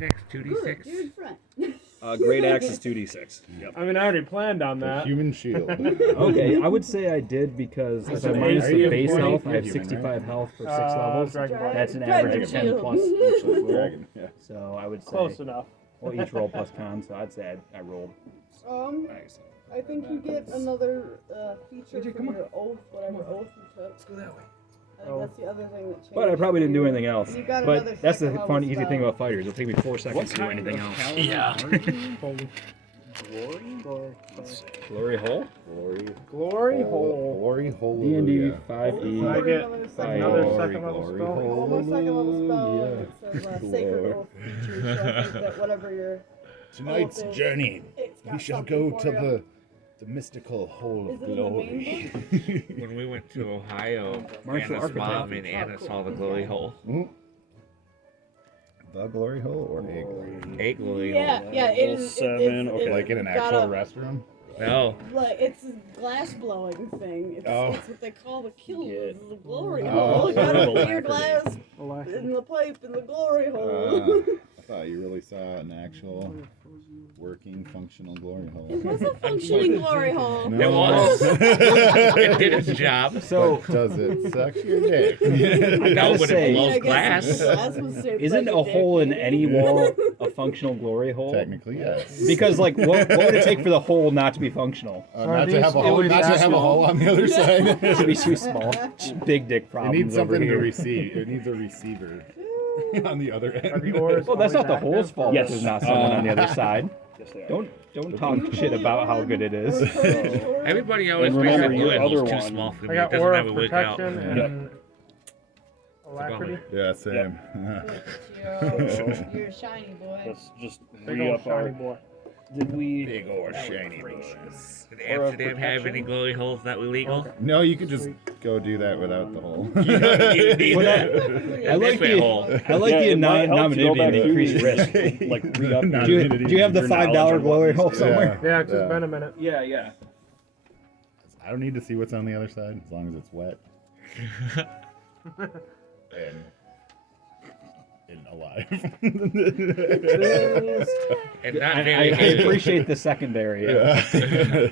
Next, 2d6. You're in front. Great axe is 2d6. Yep. I mean, I already planned on that. Human shield. Okay, I would say I did because if I minus the base health, I have 65 health for 6 levels. Dragonborn. That's an average of 10 plus each roll. Dragon. Yeah. So I would say, Close enough. well, each roll plus con, so I'd say I rolled. Nice. I think you get another feature for your oath, whatever oath you took. Let's go that way. I think that's the other thing that changed. But I probably didn't do anything else. You got another But that's the second fun, level easy thing spell. about fighters. It'll take me 4 seconds to do anything else. Yeah. Glory hole? Glory hole. Glory hole. D&D I 5e. get Another second level glory spell. hole. Almost second level spell. Yeah. And it says sacred oath feature. So I think that whatever your Tonight's oath is, journey, it's got we shall something go for to you. the mystical hole of Is it in the glory. main When we went to Ohio, Martial Anna's mom architect. and Anna saw the glory hole. The glory hole or a glory? A glory Yeah, hole. yeah, it is. Seven, okay. Like in an got actual a- restroom? No. Like it's a glass blowing thing. It's, Oh. it's what they call the kill, Yeah. the glory Oh. hole. You got a Alacrity. clear glass in the pipe in the glory hole. I thought you really saw an actual working, functional glory hole. It was a functioning glory hole. It was. It did its job. So, Does it suck your dick? I No, gotta but say, it blows I guess glass. the glass was shaped isn't like a dick, hole in maybe. any wall a functional glory hole? Technically, yes. Because, like, what would it take for the hole not to be functional? Not to have a hole. Not to have a hole on the other side. To be too small. Big dick It problems needs over something to here. receive. It needs a receiver on the other Are the end. oars Well, that's not the always hole's active? fault. Yes. There's not someone on the other side. Yes, they are. Don't talk shit about how good it is. Everybody always And thinks remember, that your glory hole's other too one- small for I me. It got doesn't aura ever of work out. protection and alacrity. Yeah, same. You're a shiny boy. Let's just Big old re-up shiny our... boy. Did we... Big or shiny boy. Did Amsterdam have any glory holes that were legal? No, you could just go do that without the hole. You don't need Well, that. I like Different hole. I like Yeah, the it might help to go anonymity back and to increased the- risk. like, re-up your... Do you have the your knowledge $5 on glory what hole these- somewhere? Yeah, it's just been a minute. Yeah, yeah. I don't need to see what's on the other side as long as it's wet and alive. And not I very hazy. appreciate the secondary. Yeah.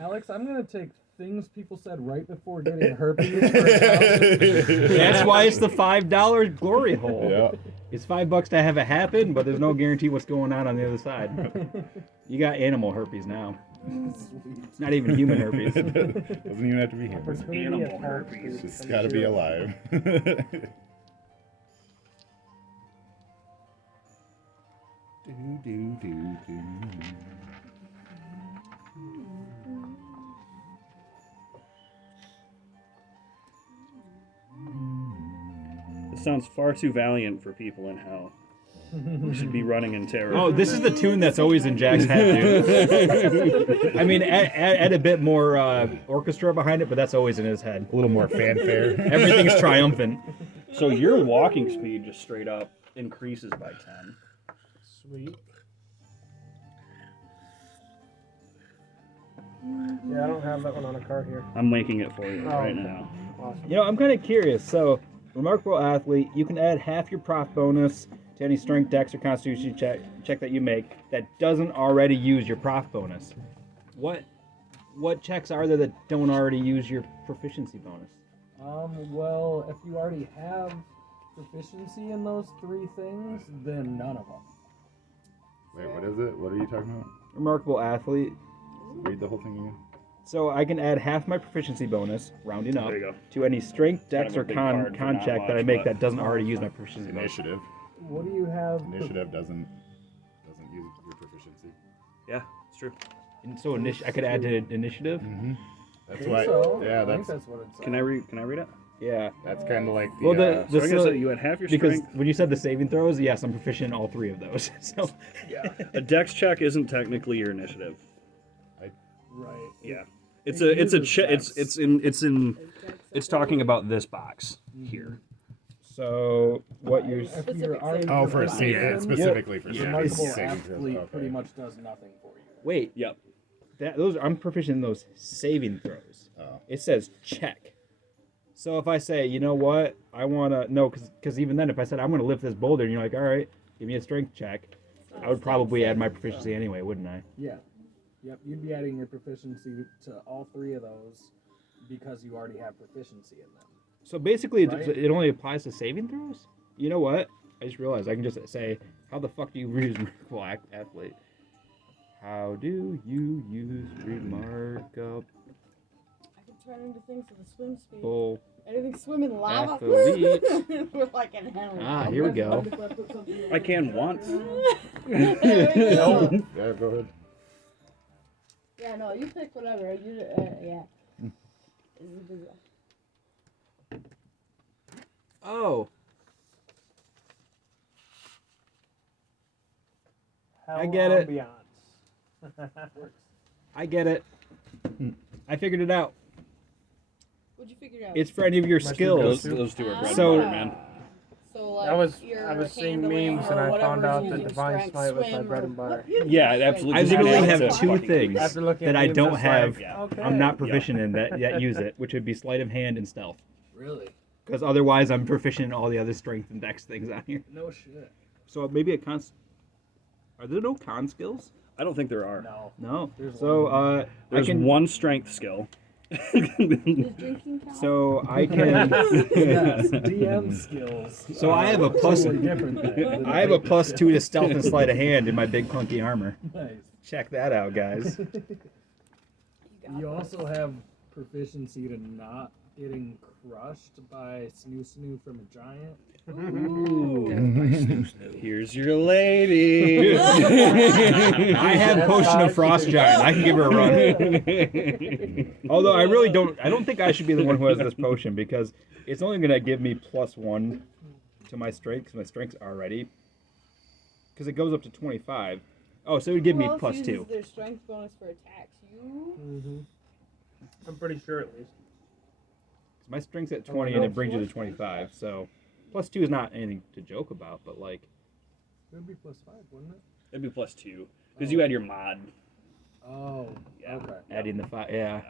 Alex, I'm gonna take things people said right before getting herpes. For $1,000. That's why it's the $5 glory hole. Yeah. It's $5 to have it happen, but there's no guarantee what's going on the other side. You got animal herpes now. It's not even human herpes. Doesn't even have to be human. Opportunity Animal attack, herpes. dude. It's got to be alive. This sounds far too valiant for people in hell. We should be running in terror. Oh, this is the tune that's always in Jack's head, dude. I mean, add a bit more orchestra behind it, but that's always in his head. A little more fanfare. Everything's triumphant. So your walking speed just straight up increases by 10. Sweet. Yeah, I don't have that one on a card here. I'm making it for you Oh, right okay. now. Awesome. You know, I'm kind of curious. So, remarkable athlete, you can add half your prof bonus to any strength, dex, or constitution check that you make that doesn't already use your prof bonus. What checks are there that don't already use your proficiency bonus? Well, if you already have proficiency in those 3 things, then none of them. Wait, what is it? What are you talking about? Remarkable athlete. Read the whole thing again. So I can add half my proficiency bonus, rounding up, There you go. to any strength, dex, Kind of a or big con card for not check that I much, make but- that doesn't already use my proficiency bonus. Initiative. What do you have? Initiative doesn't use your proficiency. Yeah, it's true. And so I could add to initiative. Mm-hmm. That's I think why. so. Yeah, I think that's that's what it says. Can I read it? Yeah. that's kind of like the. Well, the So I guess so- that you had half your because strength. when you said the saving throws, yes, I'm proficient in all 3 of those. So Yeah. A dex check isn't technically your initiative. Right. Yeah. It It's uses it's talking about this box here. So what you're If you're already Oh, for a proficient, saving, specifically for remarkable saving throws. athlete Okay. pretty much does nothing for you. wait, Yep. I'm proficient in those saving throws. Oh. It says check. So if I say, you know what, I want to no, because even then, if I said I'm going to lift this boulder, and you're like, all right, give me a strength check. I would probably add my proficiency anyway, wouldn't I? Yeah. Yep, you'd be adding your proficiency to all three of those because you already have proficiency in them. So basically, Right. it only applies to saving throws? You know what? I just realized I can just say, how the fuck do you use Remarkable Athlete? How do you use Remarkable I can turn into things with a swim speed. Anything swim in lava? Athlete? We're like in hell. Ah, here we go. I can once. There we go. Yeah, go ahead. Yeah, no, you pick whatever. You, yeah. Oh, I get it. I get it. I figured it out. What'd you figure out? It's for any of your Must be skills. Those two are bread So- and butter, man. So like I was your seeing handling memes or and I whatever found out is that using Divine strength, Smite was my swim, bread or- and butter. Yeah, absolutely. I Just literally add it have to two fucking- things After looking that at I memes, don't it's have. Like, Yeah. okay. I'm not proficient in that yet. Use it, which would be sleight of hand and stealth. Really? Because otherwise, I'm proficient in all the other strength and dex things on here. No shit. So maybe a con. Are there no con skills? I don't think there are. No. No. There's So I There's can. one strength skill. Does drinking count? So I can. Yes, DM skills. So I have a plus. Totally different thing. I have a +2 to stealth and sleight of hand in my big clunky armor. Nice. Check that out, guys. You also have proficiency to not getting crushed by Snoo from a giant. Here's your lady. I have potion of frost giant. I can give her a run. Although I really don't. I don't think I should be the one who has this potion because it's only gonna give me +1 to my strength because my strength's already. Because it goes up to 25. Oh, so it would give me Who else +2. uses their strength bonus for attacks? You? I'm pretty sure at least. My strength's at 20 and it brings you to 25. So +2 is not anything to joke about, but like. It would be +5, wouldn't it? It'd be +2 because you had your mod. Oh, Yeah. okay. Adding the 5, yeah.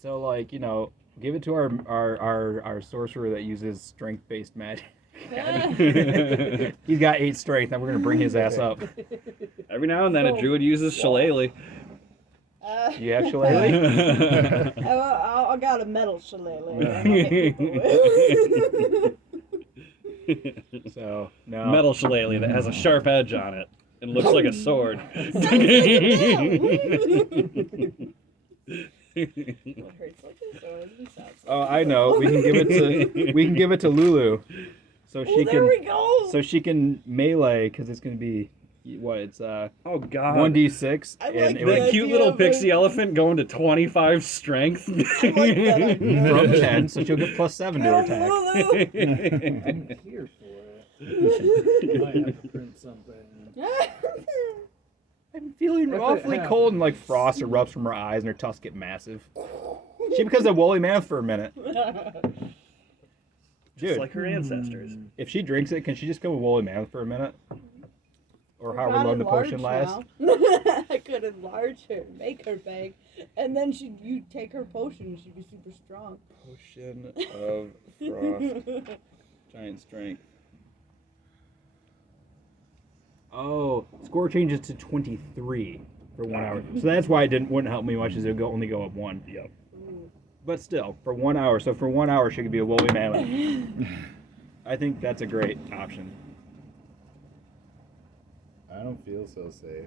So like give it to our sorcerer that uses strength-based magic. He's got 8 strength, and we're gonna bring his ass up. Every now and then a druid uses shillelagh. You have shillelagh? I got a metal shillelagh. So no. Metal shillelagh that has a sharp edge on it and looks like a sword. Oh, I know. We can give it to Lulu, so she There can we go. so she can melee because it's gonna be what it's Oh god. 1d6 I and like it The would, cute little pixie elephant going to 25 strength. I like that idea. from 10, so she'll get +7 to her attack. I'm here for it. I might have to print something. I'm feeling awfully cold and like frost erupts from her eyes and her tusks get massive. She becomes a woolly mammoth for a minute. Just Dude, like her ancestors. if she drinks it, can she just become a woolly mammoth for a minute? Or We're however not long the potion enlarged lasts? now. I could enlarge her, make her big, and then you take her potion and she'd be super strong. Potion of frost. Giant strength. Oh, score changes to 23 for 1 hour. So that's why it wouldn't help me much, as it would only go up 1. Yep. But still, for 1 hour. So for 1 hour, she could be a woolly mammoth. I think that's a great option. I don't feel so safe.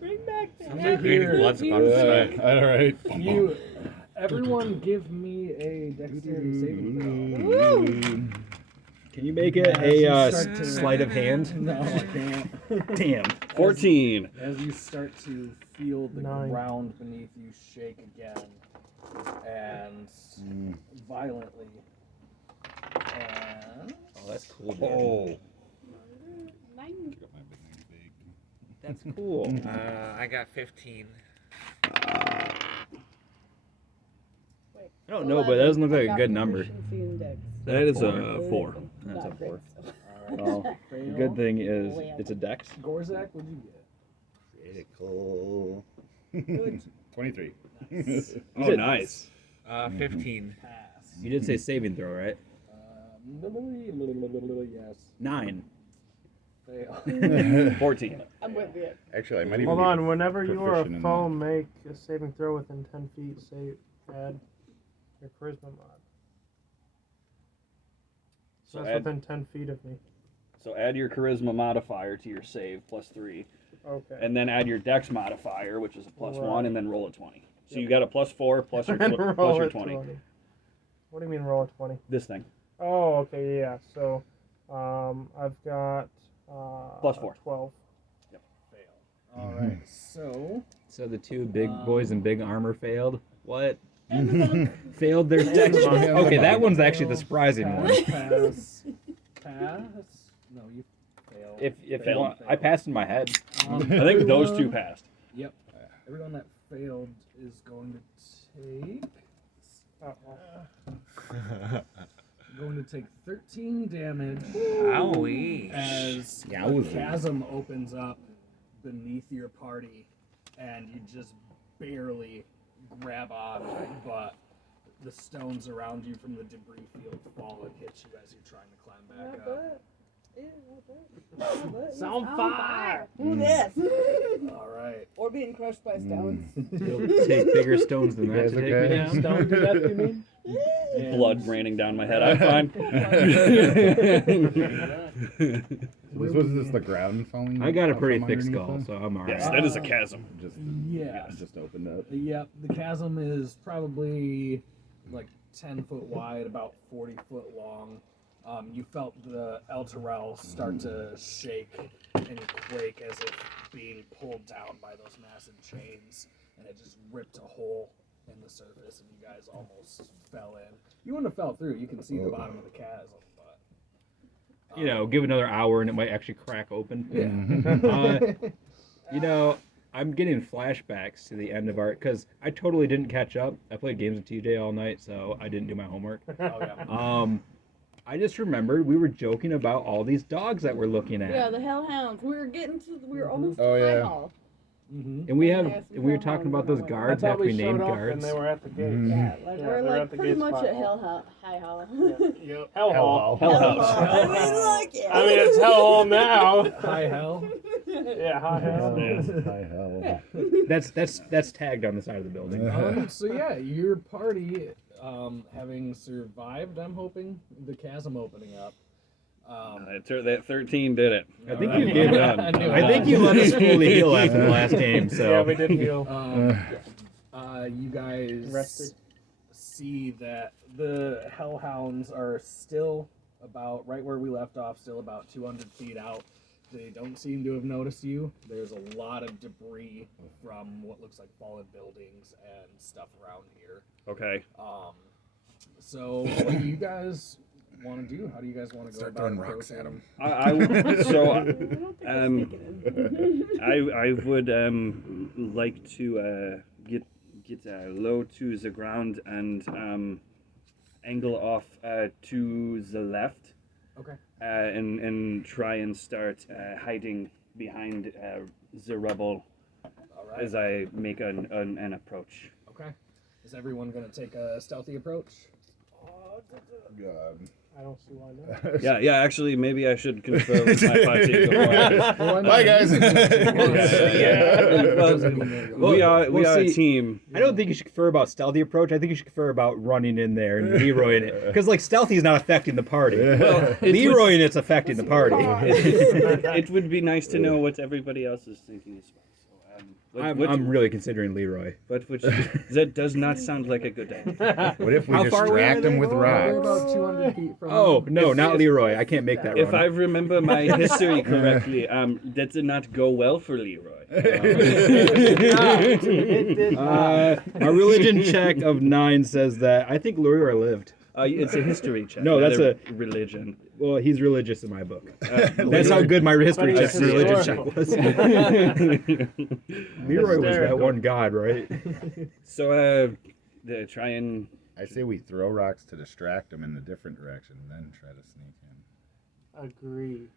Bring back the Somebody Green here, blood's about to Yeah, strike. all right. everyone give me a dexterity saving throw. Woo! Can you make it As you a start to- sleight of hand? No, I can't. Damn. 14. As you start to feel the 9. ground beneath you shake again, and violently, and Oh, that's cool. Dude. Oh. Nine. That's cool. I got 15. Wait, I don't know, but that doesn't look like a got good number. proficiency in dex. That is a Really 4. good. That's Not a 4. great, so. Well, the fail. good thing is it's a dex. Gorzak, what'd you get? Critical. Good. 23. Oh, nice. 15. Pass. You did say saving throw, right? Yes. 9. Fail. 14. I'm with you. Actually, I might even Hold be on. Whenever you or a proficient in foe that. make a saving throw within 10 feet, add your charisma mod. So So that's add, within 10 feet of me. so add your charisma modifier to your save plus 3, Okay. and then add your dex modifier, which is a plus 1, Right. and then roll a 20. So Yep. you got a plus 4 plus your, And plus roll your a 20. What do you mean roll a 20? This thing. Oh, okay, yeah. So, I've got Plus 4. 12. Fail. All right. So So the two big boys in big armor failed. What? And the monk. Failed their dex. Okay, that one's actually the Fail, surprising one. Pass. No, you failed. If you Failed. want, I passed in my head. I think those two passed. Yep. Everyone that failed is going to take. Going to take 13 damage Owie. as a Yowza. chasm opens up beneath your party, and you just barely grab on, but the stones around you from the debris field fall and hit you as you're trying to climb back Not up. bad. Yeah, not bad. It's on fire. Do this. All right. Or being crushed by stones. It'll take bigger stones than You that guys to take okay? me down. Stone to death, you mean? And Blood raining down my head. I'm fine. Was this the ground falling? I got a out pretty from thick underneath skull, them? so I'm alright. Yes, that is a chasm. Just Yes. just opened up. Yep, the chasm is probably like 10 foot wide, about 40 foot long. You felt the Elturel start to shake and quake as if being pulled down by those massive chains, and it just ripped a hole in the surface, and you guys almost fell in. You wouldn't have fell through. You can see the bottom of the chasm, but You know, give another hour and it might actually crack open. yeah. You know, I'm getting flashbacks to the end of art because I totally didn't catch up. I played games with TJ all night, so I didn't do my homework. Oh yeah. I just remembered we were joking about all these dogs that we're looking at. Yeah, the hellhounds. We were almost Oh, to yeah. High Hall. Mm-hmm. And we Yes, were talking about those guards That's how after we we named showed up guards. and they were at the gate. Mhm. Yeah, like Yeah, we're they're like at the pretty gate much spot. at High Hall. Yep. Hell Hall. Hell Hell House. Hall. I mean, like it. I mean, it's Hell Hall now. Hi, hell. Yeah, hi hell. High hell. That's tagged on the side of the building. So yeah, your party, having survived, I'm hoping, the chasm opening up. That 13 did it. I think Alright. you gave I knew I think that. you let us fully heal after the last game. So Yeah, we did heal. You guys Rested. see that the hellhounds are still about right where we left off, still about 200 feet out. They don't seem to have noticed you. There's a lot of debris from what looks like fallen buildings and stuff around here. Okay. So what do you guys want to do? How do you guys want to go Start about throwing rocks at approaching- them. So I don't think I'm sticking in. I would like to get low to the ground and angle off to the left. Okay. And try and start hiding behind the rubble All right. as I make an approach. Okay. Is everyone going to take a stealthy approach? God. I don't see why not. Yeah. Actually, maybe I should confer with my party before. Bye, guys. Well, we are a see. team. I don't think you should confer about stealthy approach. I think you should confer about running in there and Leroying it. Because like stealthy is not affecting the party. Well, Leroying it's affecting the party. It would be nice to know what everybody else is thinking as well. So, I'm really considering Leroy. But that does not sound like a good idea. What if we How far away distract are them they? with We're rocks? about 200 feet from Oh them. no, not Leroy. I can't make that If I run. remember my history correctly, that did not go well for Leroy. My religion check of 9 says that I think Leroy lived. It's a history check. No, not that's religion. Well, he's religious in my book. That's how good my history But check it's religion check historical. was. Leroy was that one god, right? So, they try and I say we throw rocks to distract them in a different direction, then try to sneak in. Agree.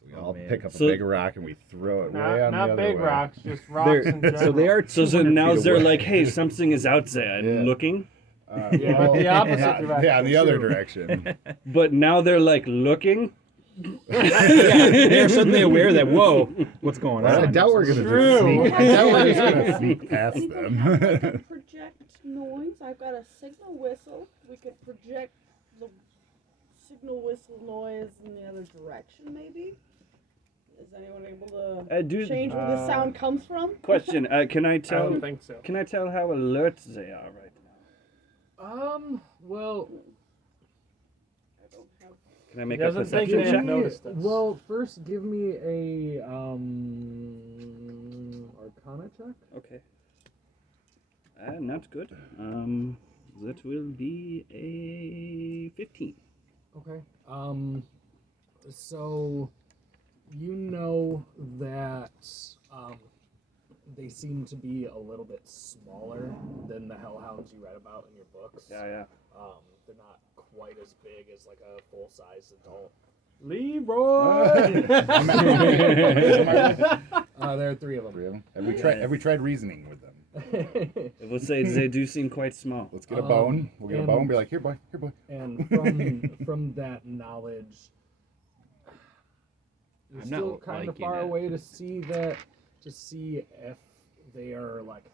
So we Oh, all man. pick up So- a big rock and we throw it way on the Not other big way. rocks, just rocks in general. So they are. So 200 now feet they're away. like, hey, something is out there and Yeah. looking. Yeah, but the opposite not- direction. Yeah, the other True. direction. But now they're like looking. Yeah, they're suddenly aware that, whoa, what's going I on? doubt we're gonna True. just sneak. I doubt we're just gonna sneak past We could have like a them. project noise. I've got a signal whistle. We could project the signal whistle noise in the other direction, maybe. Is anyone able to Dude, change where the sound comes from? question. Can I I tell? don't think so. Can I tell how alert they are right now? Well, I don't have. Can I make He a doesn't think perception they check? noticed us. well, first give me a Arcana check. Okay. Not good. That will be a 15. Okay. So you know that they seem to be a little bit smaller than the hellhounds you read about in your books. Yeah. They're not quite as big as like a full-size adult. Leroy! There are 3 of them. Real? Have we tried reasoning with them? I will say they do seem quite small. Let's get a bone. We'll get a bone. Be like, here, boy. Here, boy. And from that knowledge, you're I'm not still kind of liking far it. away to see if they are like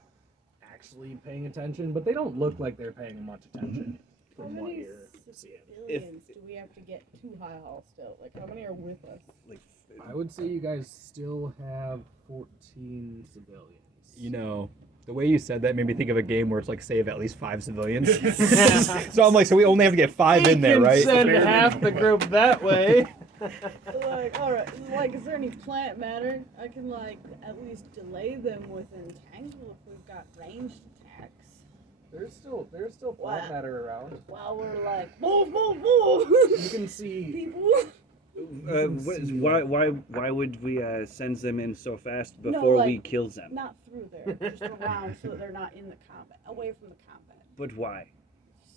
actually paying attention, but they don't look like they're paying much attention How from what many you're seeing. civilians do we have to get to High Hall still? Like, how many are with us? Like, I would say you guys still have 14 civilians. You know, the way you said that made me think of a game where it's like save at least 5 civilians. So I'm like, so we only have to get 5 in there, right? Send half the group that way. Like, alright, like, is there any plant matter? I can, like, at least delay them with entangle if we've got ranged attacks. There's still plant Wow. matter around. While we're like, move! You can see People. why would we send them in so fast before we like, kill them? Not through there, just around so that they're not in the combat, away from the combat. But why?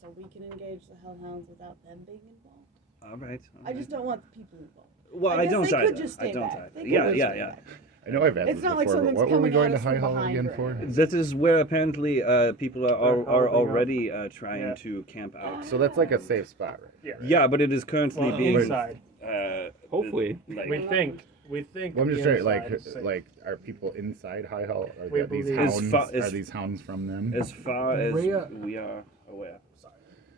So we can engage the Hellhounds without them being involved. All right. I just don't want the people involved. Well, I I guess don't they either. could just I stay don't back. either. They could Yeah, just yeah, stay yeah. back. I know I've asked It's this not like before, but something's what were we coming going at to us High from Hall behind again or for? anything. That is where apparently people are holding up. already trying Yeah. to camp out. So that's like a safe spot, right? Yeah, but it is currently Well, being inside. Hopefully. like, We think. Well, I'm just the trying, like, inside is safe. like, are people inside High Hall? Are We these believe- As hounds? far as- Are these hounds from them? as far as Rhea- we are aware. Sorry.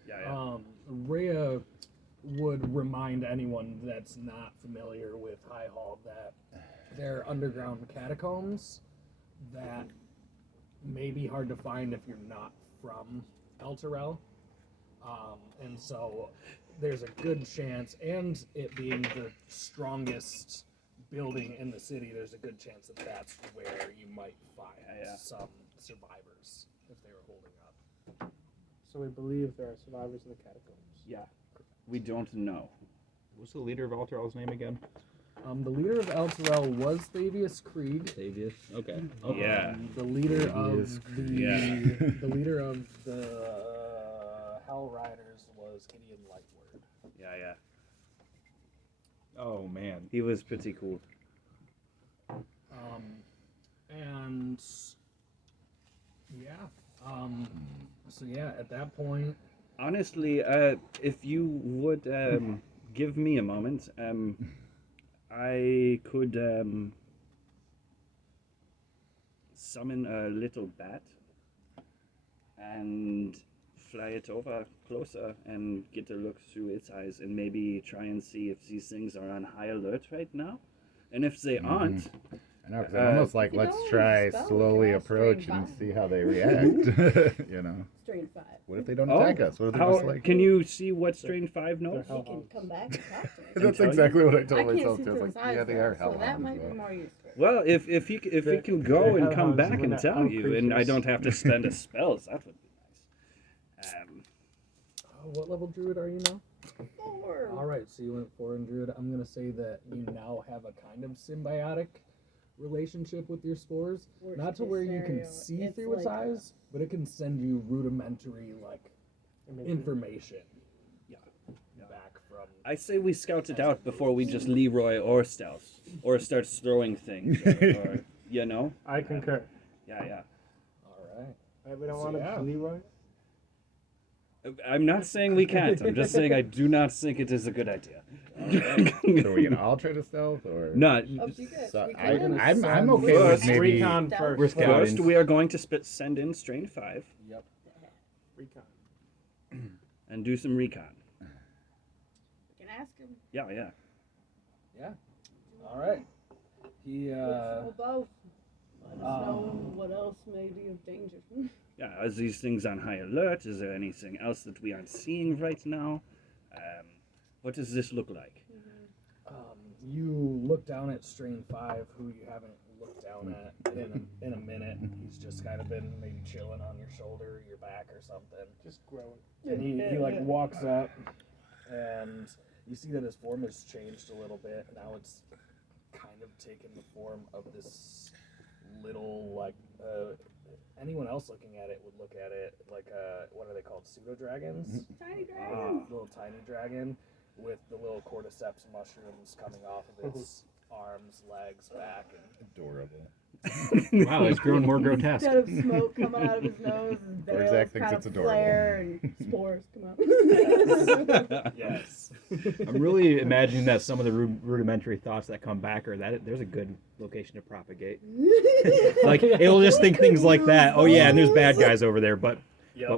Yeah. Rhea would remind anyone that's not familiar with High Hall that they're underground catacombs that may be hard to find if you're not from El Terrell. And so there's a good chance, and it being the strongest building in the city, there's a good chance that that's where you might find Yeah. some survivors if they were holding up. So we believe there are survivors in the catacombs. Yeah. We don't know. What's the leader of Alteral's name again? The leader of El Terrell was Thavius Krieg. Davius. Okay. Yeah. The leader Thavius of the Krieg. the leader of the Hell Riders was Gideon Lightward. Yeah. Oh man. He was pretty cool. And yeah. So yeah, at that point, Honestly, if you would give me a moment, I could summon a little bat and fly it over closer and get a look through its eyes and maybe try and see if these things are on high alert right now. And if they aren't, I know, 'cause I'm almost like, You let's know, try spell slowly cast approach strain and five. see how they react. You know, Strain 5. what if they don't attack us? What if they're how, just like? can you see what strain 5 knows? They're He can hellhounds. come back and talk to me. That's tell you. exactly what I I told can't myself see too. I through was his like, eyes, yeah, they are though, so that hellhounds. might be but- more useful. Well, if he can go They're and come hellhounds back and and they're tell not you, and I creatures. don't have to spend a spells, that would be nice. what level druid are you now? 4. All right, so you went 4 in druid. I'm gonna say that you now have a kind of symbiotic relationship with your spores, Worst not to case where you can scenario, see it's through its like a- eyes, but it can send you rudimentary like information. Yeah. Back from. I say we scout it out before we just Leroy or stealth, or start throwing things, or you know. I concur. Yeah. All right. We don't So, want yeah. to Leroy. I'm not saying we can't. I'm just saying I do not think it is a good idea. So are we gonna all try to stealth or? No. Up to you guys. So We can- I'm okay with First, maybe. recon Stealth. first. We're scouting. First, we are going to send in strain 5 Yep. Recon. and do some recon. We can ask him. Yeah. Yeah. All right. He Or both. Let us know um, what else may be of danger. Yeah, are these things on high alert? Is there anything else that we aren't seeing right now? What does this look like? you look down at Strain 5, who you haven't looked down at in a minute. He's just kind of been maybe chilling on your shoulder, your back, or something. Just growing. And he like walks up, and you see that his form has changed a little bit. Now it's kind of taken the form of this little like. Anyone else looking at it would look at it like what are they called? Pseudo dragons. Tiny dragon. Little tiny dragon with the little cordyceps mushrooms coming off of its arms, legs, back, and Adorable. Wow, it's grown more grotesque. Instead of smoke coming out of his nose, his Or veils Zach thinks kind it's of adorable. flare and spores come out. yes. I'm really imagining that some of the rudimentary thoughts that come back are that there's a good location to propagate. Like it'll just think things like that. Oh yeah, and there's bad guys over there, but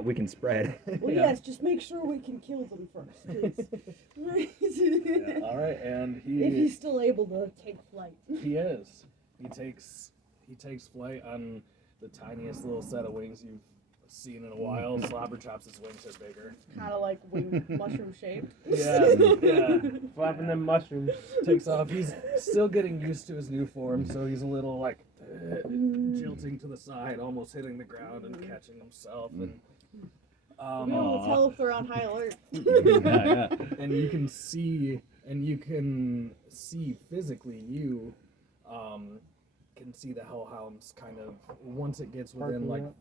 we can spread. Well, yes, just make sure we can kill them first, please. All right, and If he's still able to take flight. he is. He takes flight on the tiniest little set of wings you've seen in a while. Slobberchop's wings are bigger. Kind of like wing mushroom shaped. Yeah. Flapping them mushrooms. Takes off. He's still getting used to his new form, so he's a little like jilting to the side, almost hitting the ground and catching himself. And We'll be able to tell if they're on high alert. and you can see physically you can see the hellhounds kind of once it gets within Parking like up.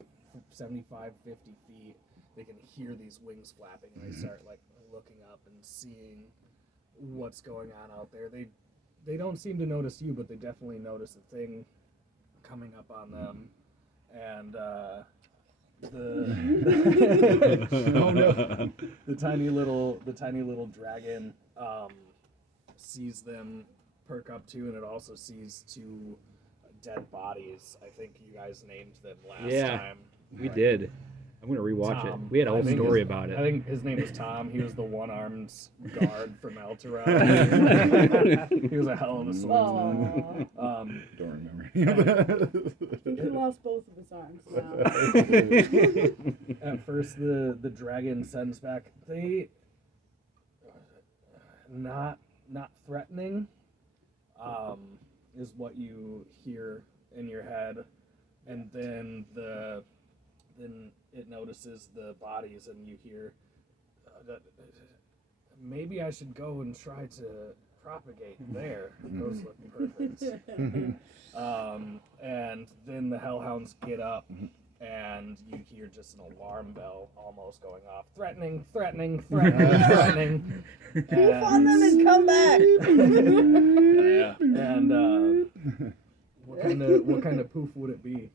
75 50 feet, they can hear these wings flapping and they start like looking up and seeing what's going on out there. They don't seem to notice you, but they definitely notice a thing coming up on them. And the tiny little dragon sees them perk up too, and it also sees two dead bodies. I think you guys named them last time. We did. I'm gonna rewatch Tom. it. We had a I whole think story his- about I it. think his name was Tom. He was the one-armed guard from Elturel. He was a hell of a swordsman. Aw. Don't remember. I think he lost both of his arms now. At first, the dragon sends back. They not threatening. Is what you hear in your head, and then it notices the bodies, and you hear that maybe I should go and try to propagate there. Those look perfect. And then the hellhounds get up, and you hear just an alarm bell almost going off. Threatening. Poof on them and come back. And what kind of poof would it be?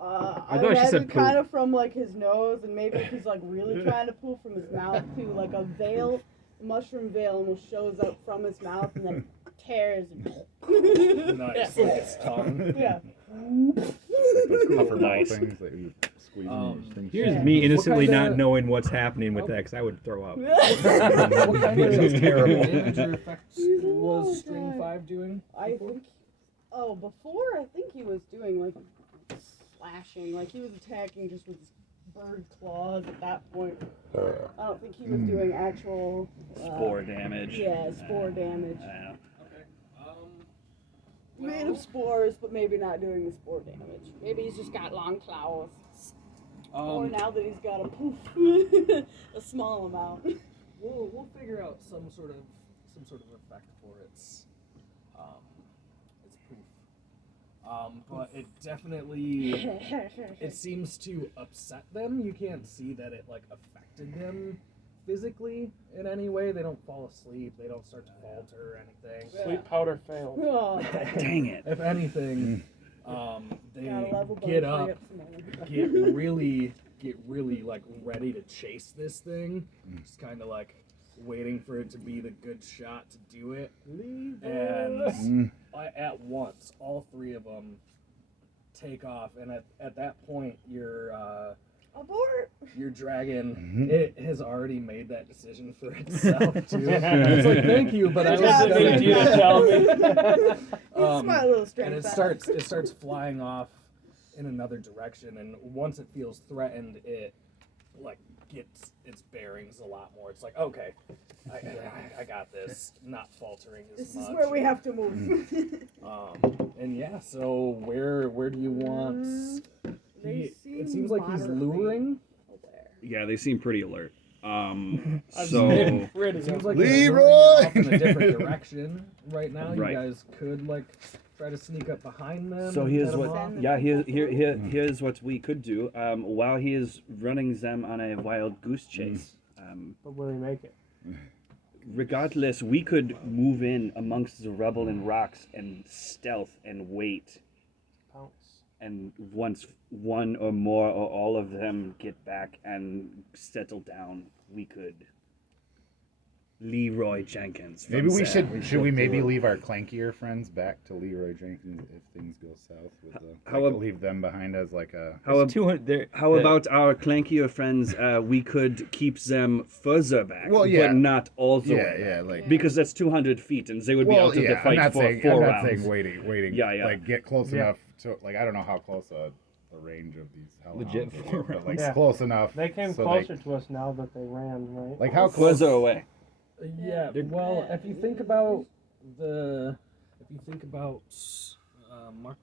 I thought she said imagine poop. kind of from like his nose, and maybe if he's like really trying to poof from his mouth too, like a veil, mushroom veil almost shows up from his mouth and then tears. And Nice, like its tongue. yeah. Those puffer ball Nice. things that you squeeze in your string. Here's Yeah. me innocently What kinda- not knowing what's happening with that, because I would throw up. What kind of It's terrible. damage or effects He's a was long String guy. 5 doing? I think. Oh, before I think he was doing like slashing, like he was attacking just with his bird claws at that point. I don't think he was doing actual Spore damage. Yeah, spore damage. Yeah. Made of spores, but maybe not doing the spore damage. Maybe he's just got long claws. Or now that he's got a poof, a small amount. We'll figure out some sort of effect for its poof. But it definitely it seems to upset them. You can't see that it like affected them physically in any way. They don't fall asleep. They don't start to falter or anything. Sleep powder failed. Oh, Dang it. If anything, they got a level get bone up, free some more. get really get really like ready to chase this thing. Just kind of like waiting for it to be the good shot to do it. And at once, all three of them take off, and at that point, your dragon, it has already made that decision for itself too. It's like, thank you, but I was need you to tell me. My little strength. And it starts flying off in another direction, and once it feels threatened, it like gets its bearings a lot more. It's like, okay, I got this, not faltering as much. This is where we have to move. And yeah, so where do you want? It seems like he's luring. Yeah, they seem pretty alert. It So seems like Leroy! he's luring off in a different direction right now. Right. You guys could like try to sneak up behind them. So and here's head 'em what. off. Yeah, here's what we could do. While he is running them on a wild goose chase. But will he make it? Regardless, we could move in amongst the rubble and rocks and stealth and wait. Pounce. And once one or more or all of them get back and settle down, we could. Leroy Jenkins. from Maybe we Sam. should we maybe leave our clankier friends back to Leroy Jenkins if things go south with the leave them behind as like a How, how the- about our clankier friends? We could keep them further back, Well, yeah. but not all the way. yeah, like Because that's 200 feet, and they would be able to I'm fight not for saying, 4 I'm rounds. not saying waiting. Yeah, yeah. Like get close Yeah. enough to like I don't know how close the range of these hellhounds Legit is, 4 but like rounds. close enough. They came so closer to us now that they ran, right? Like how close? Further away. Yeah, well, if you think about Mark